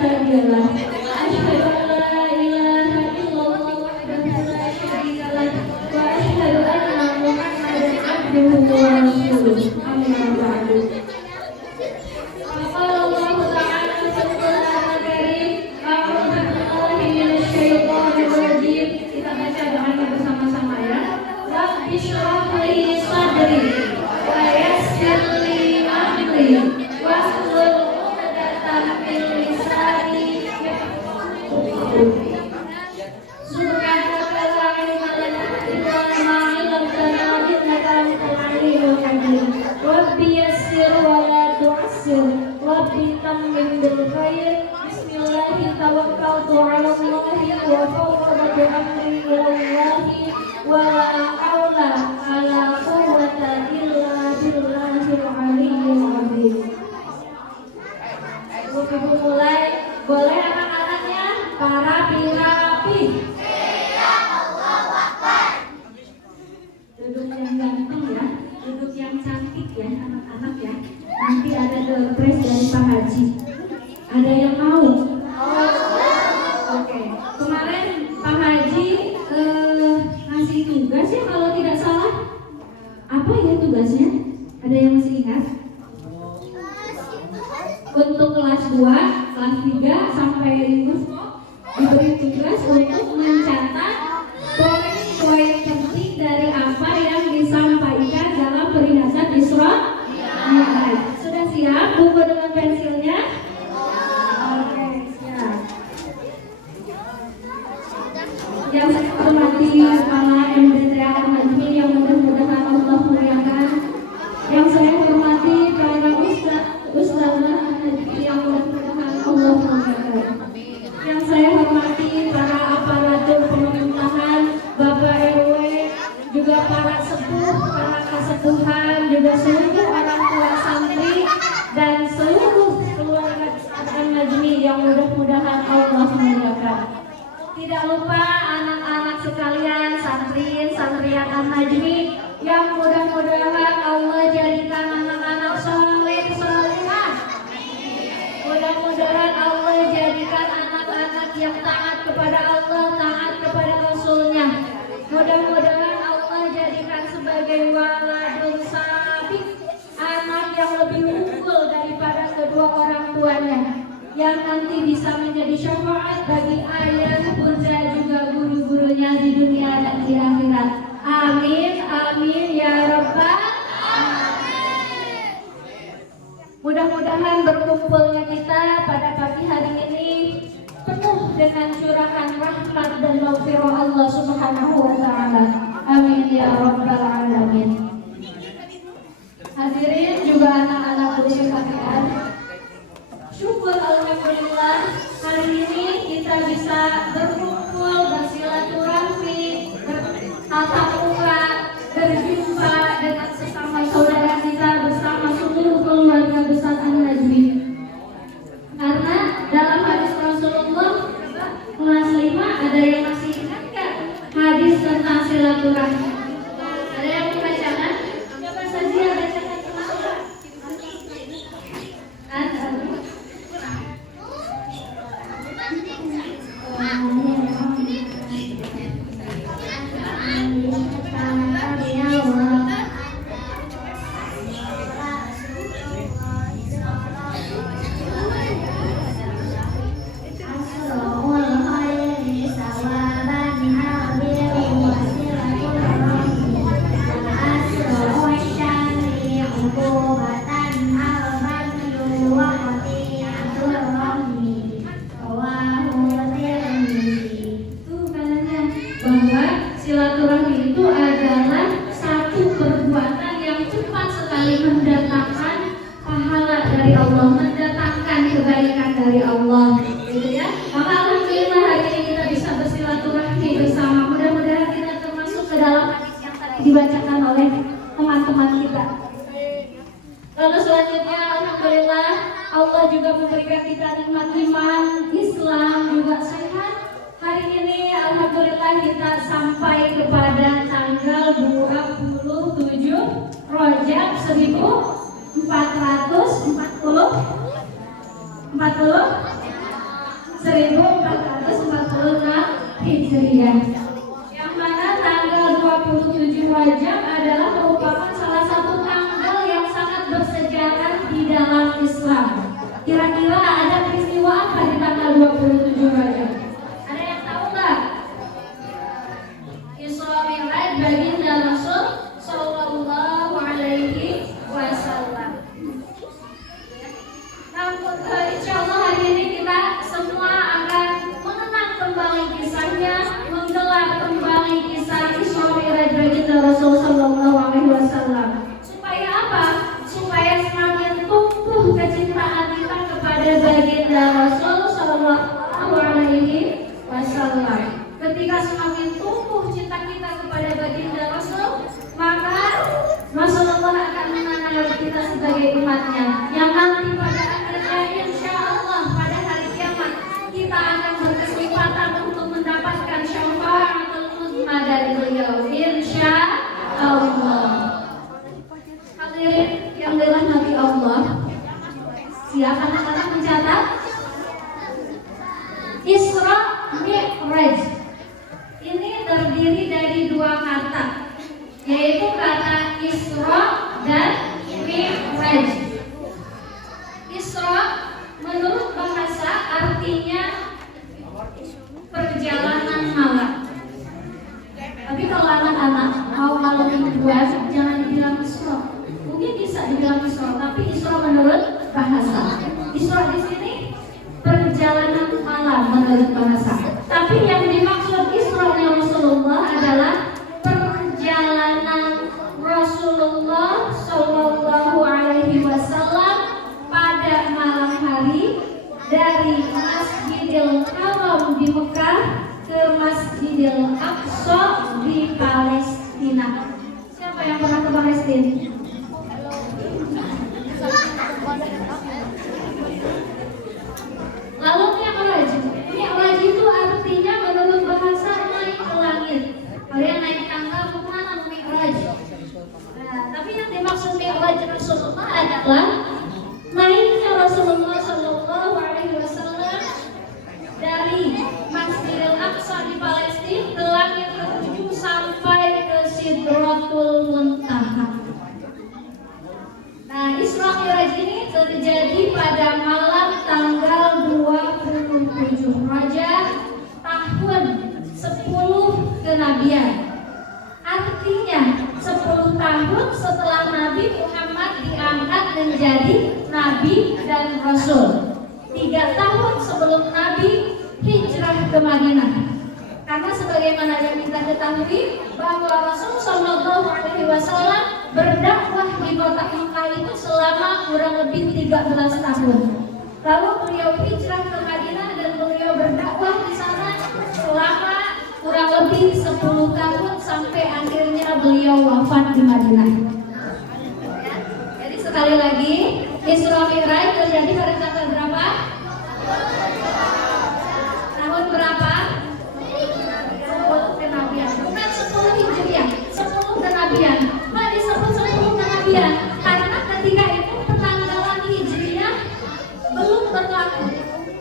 ilaha illallah. Asyhadu an la ilaha illallah wahdahu la syarika lah. Wa asyhadu anna Muhammadan abduhu wa rasuluh. Amma ba'du. Qala Allah Ta'ala fil Qur'anil Karim, a'udzu billahi minasyaitonir rajim. Kita baca doanya bersama-sama ya. Rabbi shrah li sadri wa yassir li amri wahlul 'uqdatam min lisani yafqahu subhanaka la ilma lana illa ma 'allamtana innaka antal 'alimul hakim. Rabbi yassir wa la tu'assir, Rabbi tammim bil khair. Bismillahi tawakkaltu 'ala Allahi wa fawwadtu amri ila Allahi wa la haula wala quwwata illa billahil aliyyil azim. Ibu mulai, boleh anak-anaknya para rapi. Duduk yang ganteng ya, duduk yang cantik ya anak-anak ya. Nanti ada doorpress dari Pak Haji. Ada yang mau? Oke. Kemarin Pak Haji ngasih tugas ya kalau tidak salah. Apa ya tugasnya? Ada yang masih ingat? Untuk kelas 2, kelas 3 sampai diberi tugas untuk mencatat poin-poin penting dari apa yang disampaikan dalam perhiasan Isra Mi'raj. Sudah siap buku dengan pensilnya? Oke, siap. Yang saya hormati Kepala MDTA Al-Najmi yang mudah-mudahan Allah muliakan. Yang saya hormati para ustazah Al-Najmi yang mudah-mudahan Allah muliakan. Yang saya hormati para aparatur pemerintahan, Bapak RW, juga para sepuh, para kasepuhan, juga seluruh orang tua santri dan seluruh keluarga Al-Najmi yang mudah-mudahan Allah muliakan. Tidak lupa anak-anak sekalian, santrian Al-Najmi yang mudah-mudahan Allah jadikan anak-anak soleh solehah. Mudah-mudahan Allah jadikan anak-anak yang taat kepada Allah, taat kepada Rasulnya. Mudah-mudahan Allah jadikan sebagai waladun sabit, anak yang lebih unggul daripada kedua orang tuanya, yang nanti bisa menjadi syafaat bagi ayah, bunda, juga guru-gurunya di dunia dan di akhirat. Amin, amin ya rabbal alamin. Mudah-mudahan berkumpulnya kita pada pagi hari ini penuh dengan curahan rahmat dan maghfirah Allah Subhanahu wa taala. Amin ya rabbal alamin. Hadirin juga anak-anak sekalian, syukur alhamdulillah hari ini kita bisa berkumpul, bersilaturahmi, bertatap muka, berjumpa dengan sesama saudara kita bersama seluruh keluarga besar Al-Najmi. Karena dalam hadis Rasulullah kelas 5 ada yang masih ingat gak hadis tentang silaturahmi? Ada yang membacakan? Coba saja bacakan kenapa? Silaturahmi itu adalah satu perbuatan yang cepat sekali mendatangkan pahala dari Allah, mendatangkan kebaikan dari Allah, gitu ya. Maka alhamdulillah hari ini kita bisa bersilaturahmi bersama. Mudah-mudahan kita termasuk ke dalam hadis yang tadi dibacakan oleh teman-teman kita. Lalu selanjutnya alhamdulillah Allah juga memberikan kita nikmat iman, Islam juga sehat. Hari ini alhamdulillah kita sampai kepada tanggal 27 Rajab 1440 1446 Hijriah. Yang mana tanggal 27 Rajab adalah merupakan salah satu tanggal yang sangat bersejarah di dalam Islam. Kira-kira ada peristiwa apa di tanggal 27 Rajab? Ada yang tahu nggak? Isra Mi'raj baginda Rasul Sallallahu Alaihi Wasallam. Nah, insya Allah hari ini kita semua akan mengenang kembali kisahnya, menggelar kembali kisah Isra Mi'raj baginda Rasul Sallallahu Alaihi Wasallam. Supaya apa? Supaya semakin tumbuh kecintaan kita kepada baginda Rasul Sallallahu Alaihi Wasallam. Ketika semakin tumbuh cinta kita kepada baginda Rasul, maka Rasulullah akan mengenal kita sebagai umatnya, yang nanti pada akhirnya insya Allah pada hari kiamat kita akan berkesempatan untuk mendapatkan syafaatul uzma dari beliau, insya Allah. Hadirin yang dirahmati Allah, siap anak-anak mencatat? Isra Mi'raj ini terdiri dari dua kata, yaitu kata Isra dan Mi'raj. Isra menurut bahasa artinya perjalanan malam. Tapi kalau anak-anak mau malam mingguan jangan dibilang Isra. Mungkin bisa dibilang Isra, tapi Isra menurut bahasa. Isra di sini perjalanan malam menurut bahasa. Tapi yang dimaksud Isra-nya Rasulullah adalah perjalanan Rasulullah Sallallahu Alaihi Wasallam pada malam hari dari Masjidil Haram di Mekah ke Masjidil Aqsa di Palestina. Siapa yang pernah ke Palestina? Lalu Mi'raj. Mi'raj itu artinya menurut bahasa naik ke langit. Kalian naik tangga ke mana Mi'raj? Nah, tapi yang dimaksud Mi'raj Rasulullah adalah naiknya Rasulullah Sallallahu Alaihi Wasallam dari Masjidil Aqsa di Palestina ke langit ke-7 sampai ke Sidratul Muntaha. Nah, Isra Mi'raj ini terjadi pada malam tanggal 27 Rajab tahun 10 kenabian. Artinya 10 tahun setelah Nabi Muhammad diangkat menjadi Nabi dan Rasul. 3 tahun sebelum Nabi hijrah ke Madinah. Karena sebagaimana yang kita ketahui bahwa Rasul Sallallahu Alaihi Wasallam berdakwah di kota Mekah itu selama kurang lebih 13 tahun. Lalu beliau hijrah ke Madinah dan beliau berdakwah di sana selama kurang lebih 10 tahun sampai akhirnya beliau wafat di Madinah. Jadi sekali lagi, Isra Mi'raj terjadi pada tanggal berapa? Tahun berapa? 10 kenabian. Bukan 10 Hijriah, 10 kenabian. Kok disebut 10 kenabian? Karena ketika itu penanggalan Hijriah belum berlaku.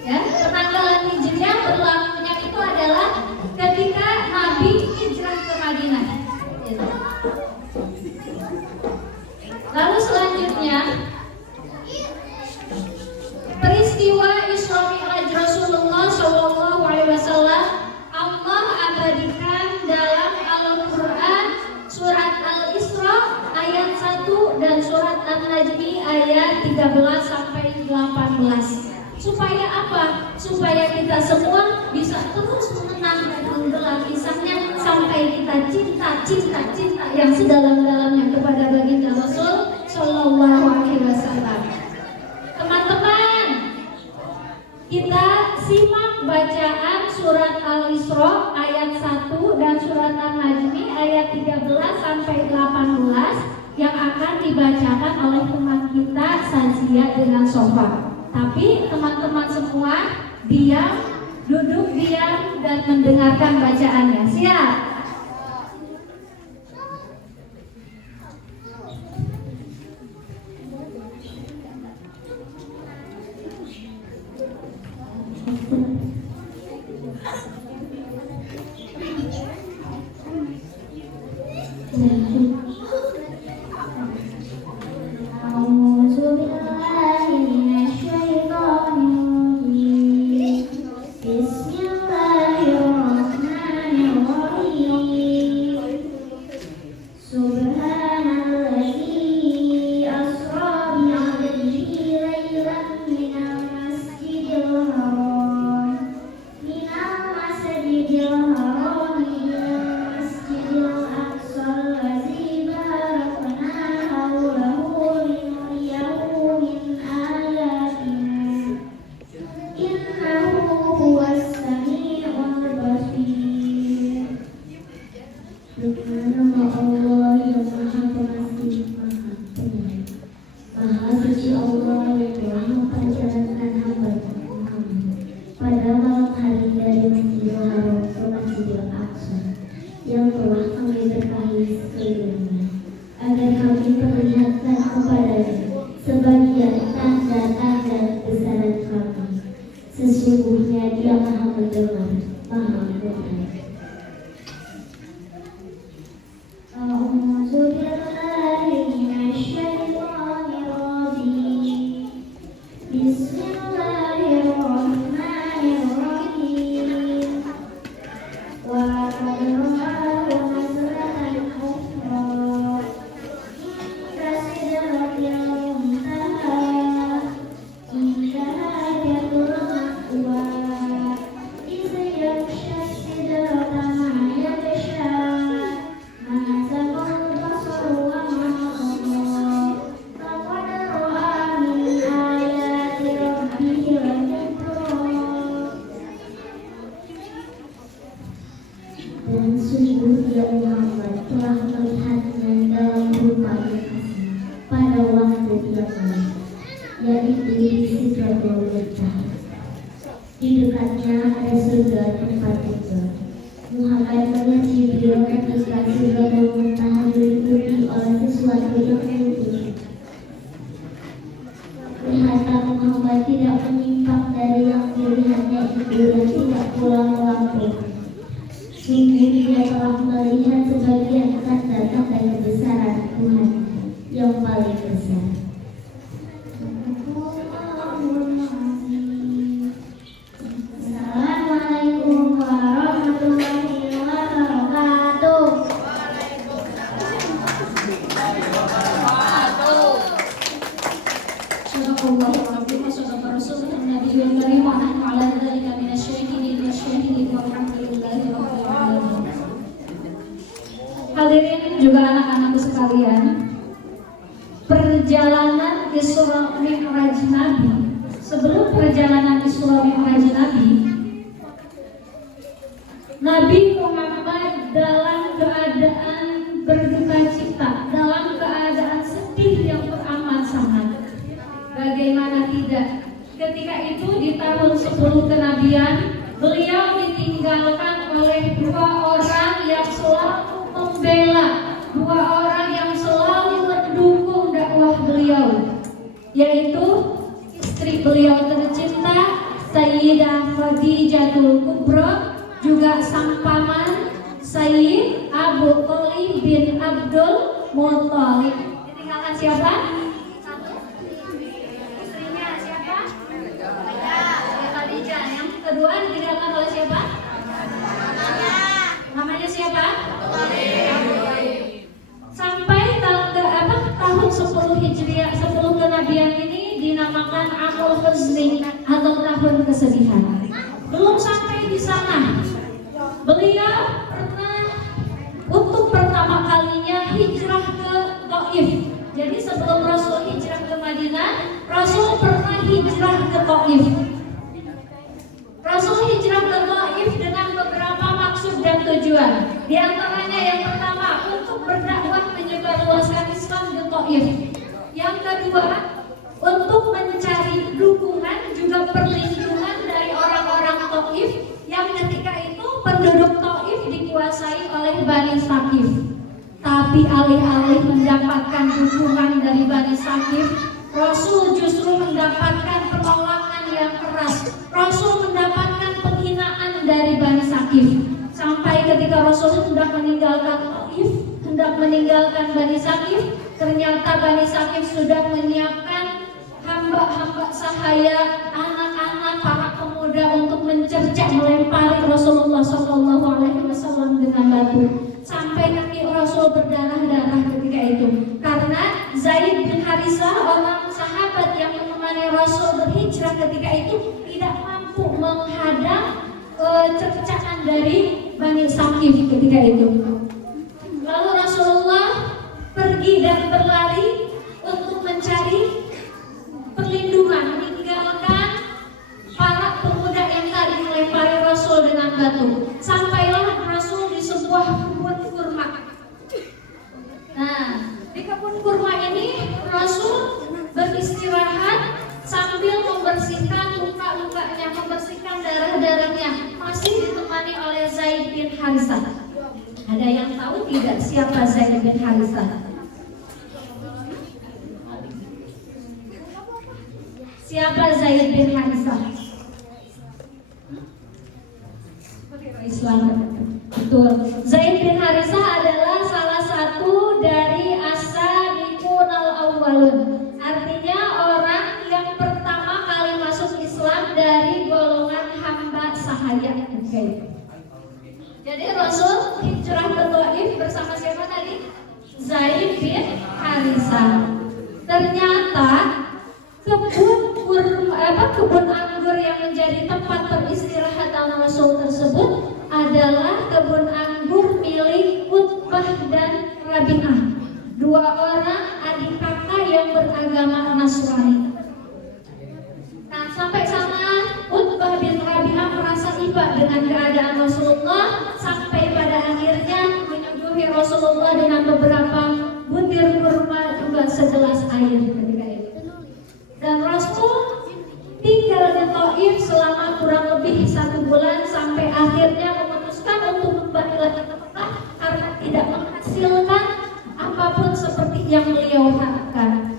Ya, penanggalan Hijriah berlakunya itu adalah ketika Nabi hijrah ke Madinah. Lalu selanjutnya peristiwa Isra Mi'raj Rasulullah Sallallahu Alaihi Wasallam Allah abadikan dalam Al-Quran surat Al-Isra ayat 1 dan surat An-Najmi ayat 13 sampai 18. Supaya apa? Supaya kita semua bisa terus mengenang dan menggelar kisahnya sampai kita cinta yang sedalam-dalamnya kepada baginda Rasul Sallallahu Alaihi Wasallam. Teman-teman, kita simak bacaan surat Al-Isra ayat 1 dan surat An-Najmi ayat 13 sampai 18 yang akan dibacakan oleh teman kita Sazia dengan Sofa. Tapi teman-teman semua diam, duduk diam dan mendengarkan bacaannya. Siap? sesungguhnya Dia Maha mendengar, Maha melihat. A'udzu billahi minasyaitonir rajim. Bismillahirrahmanirrahim. Wa qadarahu nazlatan ukhra. Inda sidratil muntaha. Indaha yatul ma'wa. Idza yaghsha sidrata ma yaghsha. Ma zaghal basaru wa ma tagha. Laqad ra'a min ayati rabbihil kubra. Dan sungguh Dia Muhammad telah melihatnya dalam rupa yang asli pada waktu Dia melihat, yaitu di Sidratul Muntaha. Di dekatnya ada surga tempat tinggal. Muhammad melihat Jibril ketika Sidratul Muntaha diliputi oleh sesuatu yang putih. Kelihatan Muhammad tidak menyimpang dari yang dilihatnya itu dan tidak pula melampau. Sungguh Dia telah melihat sebagian tanda-tanda kebesaran Tuhan yang paling besar. Assalamualaikum warahmatullahi wabarakatuh. Sadaqallahu al-azim wa sadaqa rasulun nabiyyul karim wa nahnu ala dzalika minasyahidin wasyahidin walhamdulillahi rabbil alamin. Hadirin juga anak-anakku sekalian, perjalanan Isra Mi'raj Nabi, sebelum perjalanan Isra Mi'raj Nabi Muhammad dalam keadaan berduka cita, dalam keadaan sedih yang teramat sangat. Bagaimana tidak, ketika itu di tahun 10 kenabian, beliau ditinggalkan oleh dua orang yang selalu membela, dua orang yang selalu mendukung dakwah beliau, yaitu istri beliau tercinta Sayyidah Khadijatul Kubra, juga sang paman Sayyid Abu Thalib bin Abdul Muthalib. Ditinggalkan siapa? Satu. Istrinya siapa? Khadijah. Yang kedua ditinggalkan oleh siapa? Namanya siapa? Sampai tahun 10 Hijriah, 10 kenabian ini dinamakan Amul Huzni atau tahun kesedihan. Belum sampai di sana, beliau pernah untuk pertama kalinya hijrah ke Taif. Jadi sebelum Rasul hijrah ke Madinah, Rasul pernah hijrah ke Taif. Rasul hijrah ke Taif dengan beberapa maksud dan tujuan. Di antaranya yang pertama, untuk berdakwah menyebarluaskan Islam di Taif. Yang kedua, untuk mencari dukungan juga perlindungan dari orang-orang Taif yang ketika itu penduduk Taif dikuasai oleh Bani Saqif. Tapi alih-alih mendapatkan dukungan dari Bani Saqif, Rasul justru mendapatkan penolakan yang keras. Rasul mendapatkan penghinaan dari Bani Saqif. Sampai ketika Rasul hendak meninggalkan Taif, hendak meninggalkan Bani Saqif, ternyata Bani Saqif sudah menyiapkan hamba-hamba sahaya, anak-anak, para pemuda untuk mencercak, melempari Rasulullah SAW dengan batu. Sampai kaki Rasul berdarah-darah ketika itu, karena Zaid bin Harisah, orang sahabat yang menemani Rasul berhijrah ketika itu, tidak mampu menghadang cercakan dari Bani Saqif ketika itu. Lalu Rasulullah pergi dan berlari untuk mencari perlindungan, meninggalkan para pemuda yang tadi melempari Rasul dengan batu. Sampailah Rasul di sebuah kebun kurma. Nah, di kebun kurma ini Rasul beristirahat sambil membersihkan luka-lukanya, membersihkan darah-darahnya, masih ditemani oleh Zaid bin Harisah. Ada yang tahu tidak siapa Zaid bin Harisah? Siapa Zaid bin Harisah? Islam. Betul. Zaid bin Harisah adalah salah satu dari as-sabiqun al-awwalun. Artinya orang yang pertama kali masuk Islam dari golongan hamba sahaya. Okay. Jadi Rasul hijrah ke Thaif bersama siapa tadi? Zaid bin Harisah. Ternyata kebun anggur yang menjadi tempat peristirahatan Rasul tersebut adalah kebun anggur milik Utbah dan Rabi'ah, dua orang adik kakak yang beragama Nasrani. Nah, sampai sana Utbah bin Rabi'ah merasa iba dengan keadaan Rasulullah, sampai pada akhirnya menyuguhi Rasulullah dengan beberapa butir kurma juga segelas air ketika itu. Dan Rasul tinggal di Thaif selama kurang lebih 1 bulan sampai akhirnya memutuskan untuk kembali lagi ke Mekah karena tidak menghasilkan apapun seperti yang beliau harapkan.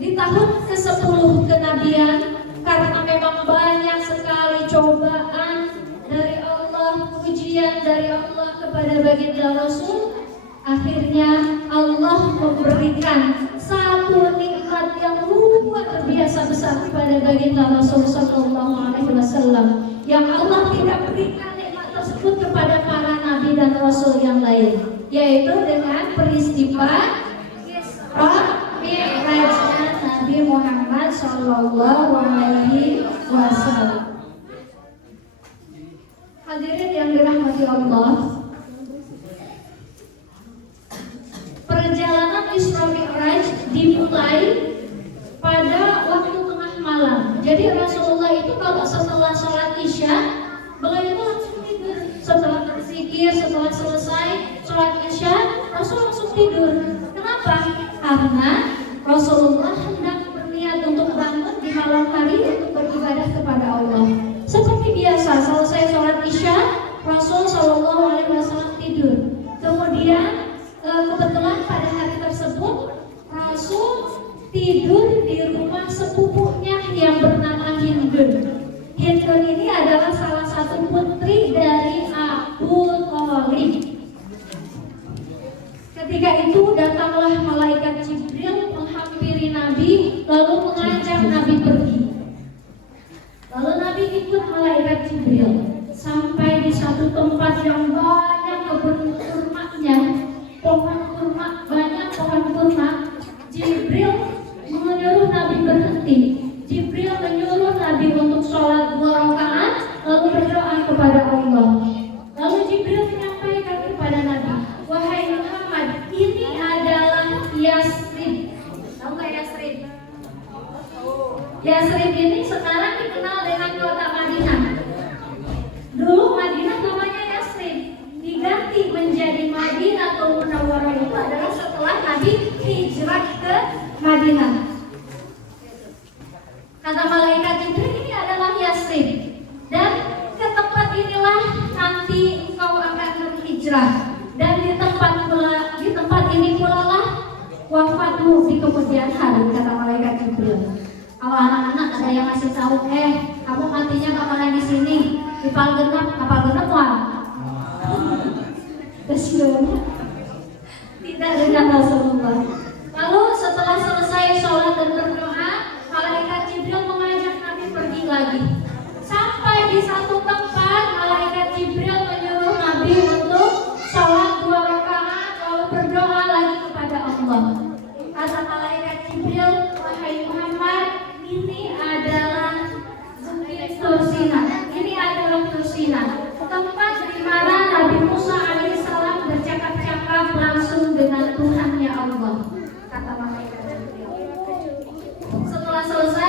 Di tahun ke-10 kenabian, karena memang banyak sekali cobaan dari Allah, ujian dari Allah kepada baginda Rasul, akhirnya Allah memberikan satu nikmat yang luar biasa besar kepada baginda Rasul sallallahu alaihi wasallam, yang Allah tidak berikan nikmat tersebut kepada para nabi dan rasul yang lain, yaitu dengan peristiwa Isra Mi'rajnya Nabi Muhammad sallallahu alaihi wasallam. Hadirin yang dirahmati Allah, perjalanan Isra Mi'raj dimulai pada waktu tengah malam. Jadi Rasulullah itu kalau setelah sholat Isya, beliau itu langsung tidur. Setelah berzikir, setelah selesai sholat Isya, Rasul langsung tidur. Kenapa? Karena Rasulullah hendak berniat untuk bangun di malam hari untuk beribadah kepada Allah. Seperti biasa, selesai sholat Isya, Rasul Shallallahu Alaihi Wasallam tidur. Kemudian kebetulan pada hari tersebut Rasul tidur di rumah sepupunya yang bernama Hindun. Hindun ini adalah salah satu putri dari Abu Thalib. Ketika itu datanglah malaikat Jibril menghampiri Nabi lalu mengajak Nabi pergi. Lalu Nabi ikut malaikat Jibril sampai di satu tempat yang banyak kebun kurmanya, pohon kurma, banyak pohon kurma. Jibril menyuruh Nabi berhenti. Jibril menyuruh Nabi untuk sholat 2 rakaat lalu berdoa kepada Allah. Lalu Jibril menyampaikan kepada Nabi, wahai Muhammad, ini adalah Yasrib. Tahu nggak Yasrib? Yasrib ini sekarang dikenal dengan kota Madinah. Dulu Madinah namanya Yasrib, diganti menjadi Madinatul Munawwarah. Itu adalah setelah Nabi hijrah ke Madinah. Kata malaikat Jibril, ini adalah Yasrib, dan ke tempat inilah nanti engkau akan berhijrah, dan di tempat ini pula lah wafatmu di kemudian hari, kata malaikat Jibril. Kalau anak-anak ada yang ngasih tahu, kamu matinya kapan di sini? Di kapal genap lah. Tidak dengan Rasulullah. Lalu setelah selesai sholat dan berdoa, malaikat Jibril mengajak Nabi pergi lagi. Sampai di satu tempat, malaikat Jibril menyuruh Nabi untuk sholat 2 rakaat lalu berdoa lagi kepada Allah. Kata malaikat Jibril, wahai Muhammad, ini adalah Tursina. Ini adalah Tursina, tempat di mana Nabi Musa alaihissalam bercakap-cakap langsung dengan Tuhannya Allah. Kata malaikat Jibril. Setelah selesai